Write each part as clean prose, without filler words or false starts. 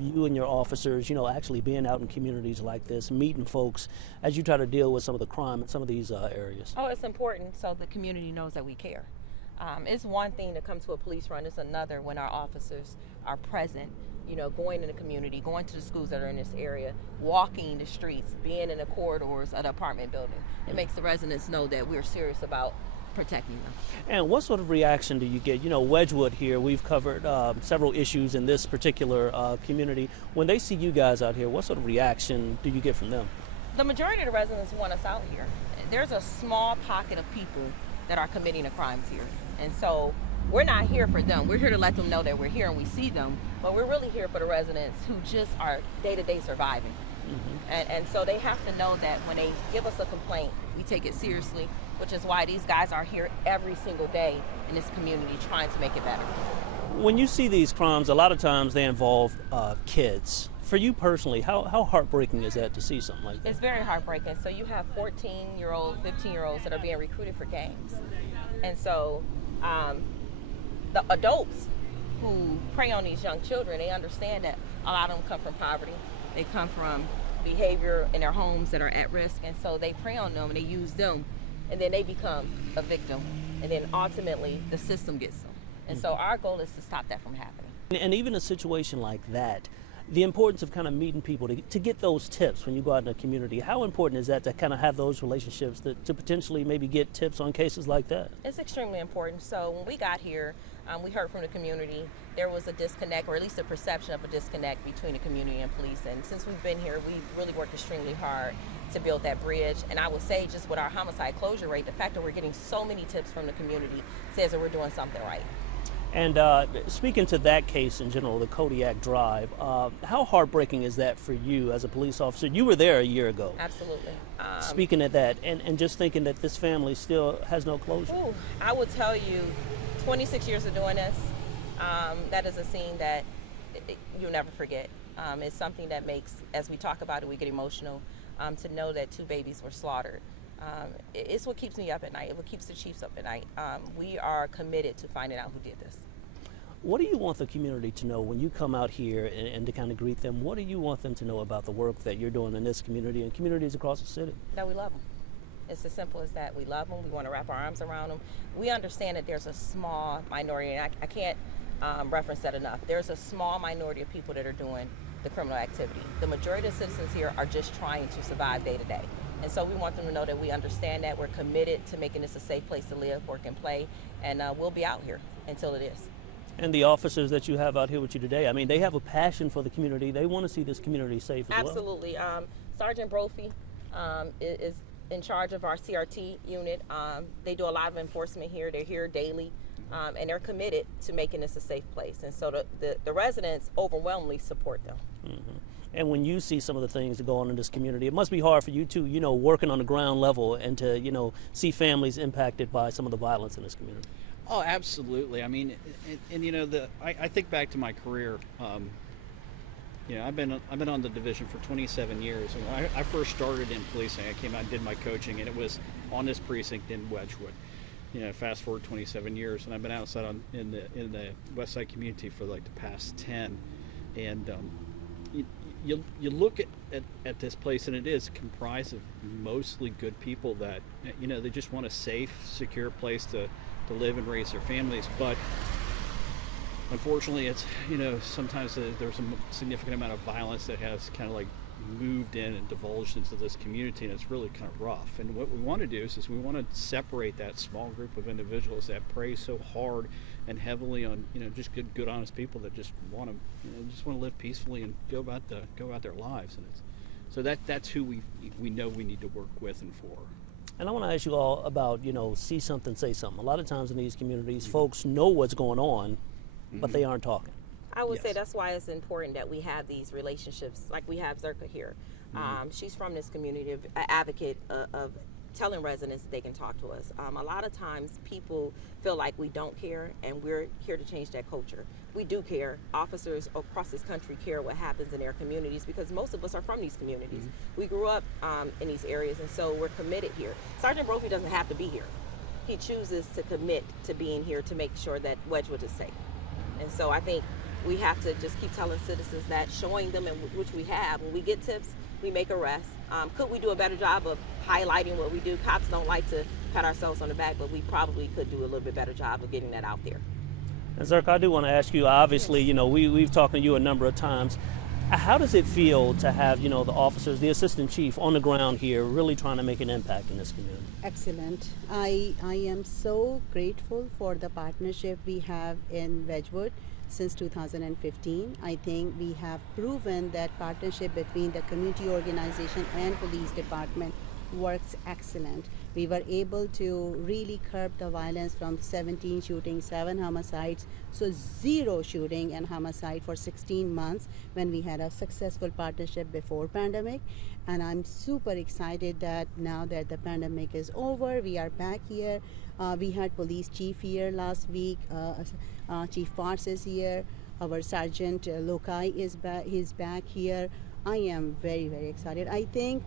You and your officers, actually being out in communities like this, meeting folks as you try to deal with some of the crime in some of these areas? Oh, it's important so the community knows that we care. It's one thing to come to a police run, it's another when our officers are present, going in the community, going to the schools that are in this area, walking the streets, being in the corridors of the apartment building. It makes the residents know that we're serious about protecting them. And what sort of reaction do you get? Wedgwood here, we've covered several issues in this particular community. When they see you guys out here, what sort of reaction do you get from them? The majority of the residents want us out here. There's a small pocket of people that are committing the crimes here. And so we're not here for them. We're here to let them know that we're here and we see them, but we're really here for the residents who just are day-to-day surviving. And so they have to know that when they give us a complaint, we take it seriously, which is why these guys are here every single day in this community trying to make it better. When you see these crimes, a lot of times they involve kids. For you personally, how heartbreaking is that to see something like that? It's very heartbreaking. So you have 14-year-olds, 15-year-olds that are being recruited for gangs. And so the adults who prey on these young children, they understand that a lot of them come from poverty. They come from behavior in their homes that are at risk, and so they prey on them and they use them, and then they become a victim, and then ultimately the system gets them. And so our goal is to stop that from happening. And even a situation like that, the importance of kind of meeting people to get those tips when you go out in the community, how important is that to kind of have those relationships to potentially maybe get tips on cases like that? It's extremely important. So when we got here, we heard from the community there was a disconnect, or at least a perception of a disconnect between the community and police. And since we've been here, we've really worked extremely hard to build that bridge. And I would say just with our homicide closure rate, the fact that we're getting so many tips from the community says that we're doing something right. And speaking to that case in general, the Kodiak Drive, how heartbreaking is that for you as a police officer? You were there a year ago. Absolutely. Speaking of that, and just thinking that this family still has no closure. I would tell you, 26 years of doing this, that is a scene that you'll never forget. It's something that makes, as we talk about it, we get emotional. To know that 2 babies were slaughtered. It's what keeps me up at night. It's what keeps the chiefs up at night. We are committed to finding out who did this. What do you want the community to know when you come out here and to kind of greet them? What do you want them to know about the work that you're doing in this community and communities across the city? That we love them. It's as simple as that. We love them. We want to wrap our arms around them. We understand that there's a small minority, and I can't reference that enough. There's a small minority of people that are doing the criminal activity. The majority of citizens here are just trying to survive day to day. And so we want them to know that we understand that. We're committed to making this a safe place to live, work, and play, and we'll be out here until it is. And the officers that you have out here with you today, I mean, they have a passion for the community. They want to see this community safe as well. Absolutely. Sergeant Brophy is in charge of our CRT unit. They do a lot of enforcement here. They're here daily, and they're committed to making this a safe place. And so the residents overwhelmingly support them. Mm-hmm. And when you see some of the things that go on in this community, it must be hard for you too, working on the ground level and to, see families impacted by some of the violence in this community. Oh, absolutely. I mean, I think back to my career. I've been on the division for 27 years. And I first started in policing. I came out and did my coaching, and it was on this precinct in Wedgwood. Fast forward 27 years, and I've been outside in the West Side community for like the past 10. And you look at this place, and it is comprised of mostly good people that they just want a safe, secure place to live and raise their families. But unfortunately, it's sometimes there's a significant amount of violence that has kind of like moved in and divulged into this community, and it's really kind of rough. And what we want to do is we want to separate that small group of individuals that prey so hard and heavily on just good honest people that just want to live peacefully and go about their lives. And so that's who we know we need to work with and for. And I want to ask you all about see something, say something. A lot of times in these communities, folks know what's going on, but they aren't talking. I would say that's why it's important that we have these relationships, like we have Zerka here. She's from this community, an advocate of telling residents that they can talk to us. A lot of times people feel like we don't care, and we're here to change that culture. We do care. Officers across this country care what happens in their communities because most of us are from these communities. We grew up in these areas, and so we're committed here. Sergeant Brophy doesn't have to be here. He chooses to commit to being here to make sure that Wedgwood is safe. And so I think we have to just keep telling citizens that, showing them, and which we have. When we get tips, we make arrests. Could we do a better job of highlighting what we do? Cops don't like to pat ourselves on the back, but we probably could do a little bit better job of getting that out there. And Zerka, I do want to ask you, obviously, you know, we've talked to you a number of times. How does it feel to have, you know, the officers, the assistant chief on the ground here really trying to make an impact in this community? Excellent. I am so grateful for the partnership we have in Wedgwood since 2015. I think we have proven that partnership between the community organization and police department works excellent. We were able to really curb the violence from 17 shootings, 7 homicides, so 0 shooting and homicide for 16 months when we had a successful partnership before pandemic. And I'm super excited that now that the pandemic is over, we are back here. We had police chief here last week. Chief Potts is here. Our Sergeant Lokai is back. He's back here. I am very, very excited. I think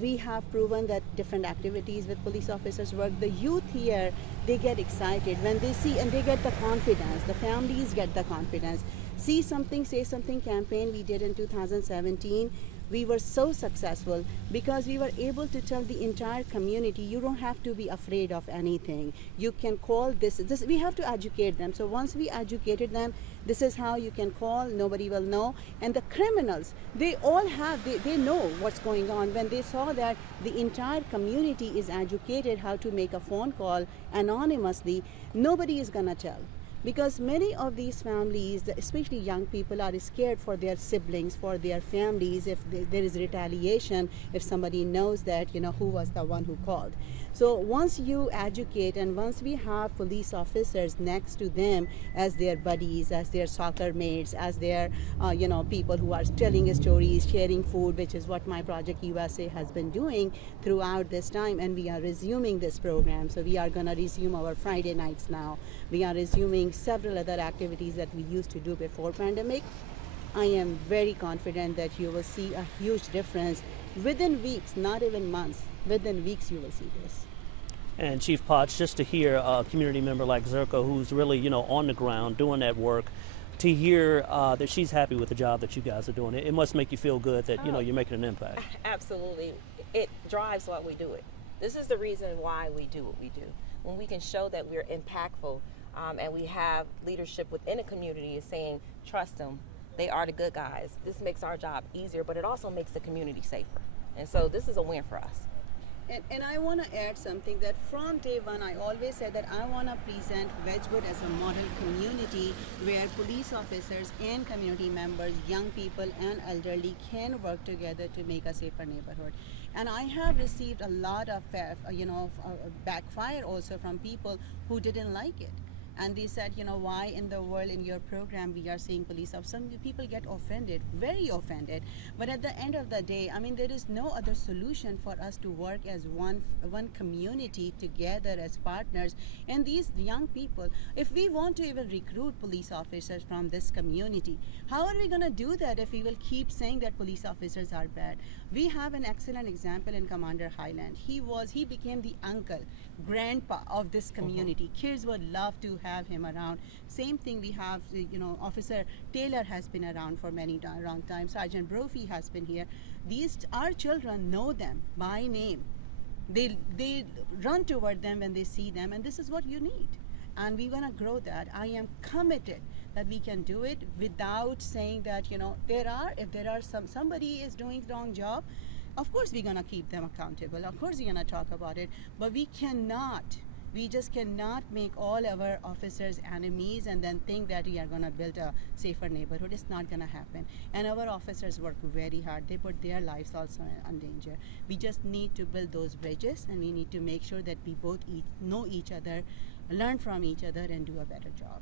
we have proven that different activities with police officers work. The youth here, they get excited when they see, and they get the confidence. The families get the confidence. See something, say something campaign we did in 2017. We were so successful because we were able to tell the entire community, you don't have to be afraid of anything. You can call this. We have to educate them. So once we educated them, this is how you can call, nobody will know. And the criminals, they all have, they know what's going on. When they saw that the entire community is educated how to make a phone call anonymously, nobody is gonna tell. Because many of these families, especially young people, are scared for their siblings, for their families, if there is retaliation, if somebody knows that, you know, who was the one who called. So once you educate, and once we have police officers next to them as their buddies, as their soccer mates, as their, you know, people who are telling stories, sharing food, which is what my Project USA has been doing throughout this time, and we are resuming this program. So we are going to resume our Friday nights now. We are resuming several other activities that we used to do before pandemic. I am very confident that you will see a huge difference within weeks, not even months. Within weeks you will see this. And Chief Potts, just to hear a community member like Zerka, who's really, you know, on the ground doing that work, to hear that she's happy with the job that you guys are doing, it must make you feel good that, you know, you're making an impact. Absolutely. It drives why we do it. This is the reason why we do what we do. When we can show that we're impactful, and we have leadership within a community is saying, trust them, they are the good guys. This makes our job easier, but it also makes the community safer. And so this is a win for us. And I want to add something that from day one, I always said that I want to present Wedgwood as a model community where police officers and community members, young people and elderly can work together to make a safer neighborhood. And I have received a lot of, backfire also from people who didn't like it. And they said, you know, why in the world in your program we are seeing police officers? Some people get offended, very offended. But at the end of the day, I mean, there is no other solution for us to work as one community together as partners. And these young people, if we want to even recruit police officers from this community, how are we going to do that if we will keep saying that police officers are bad? We have an excellent example in Commander Highland. He became the uncle, grandpa of this community. Kids would love to have him around. Same thing we have, you know, Officer Taylor has been around for many long time. Sergeant Brophy has been here. Our children know them by name. They run toward them when they see them, and this is what you need. And we're gonna grow that. I am committed that we can do it without saying that, you know, if there are somebody is doing the wrong job, of course we're gonna keep them accountable. Of course we're gonna talk about it, but we just cannot make all our officers enemies and then think that we are going to build a safer neighborhood. It's not going to happen. And our officers work very hard. They put their lives also in danger. We just need to build those bridges, and we need to make sure that we both know each other, learn from each other, and do a better job.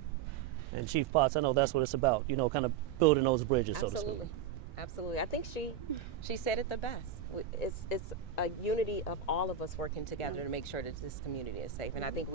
And Chief Potts, I know that's what it's about, you know, kind of building those bridges, so to speak. Absolutely. I think she said it the best. It's a unity of all of us working together to make sure that this community is safe. And I think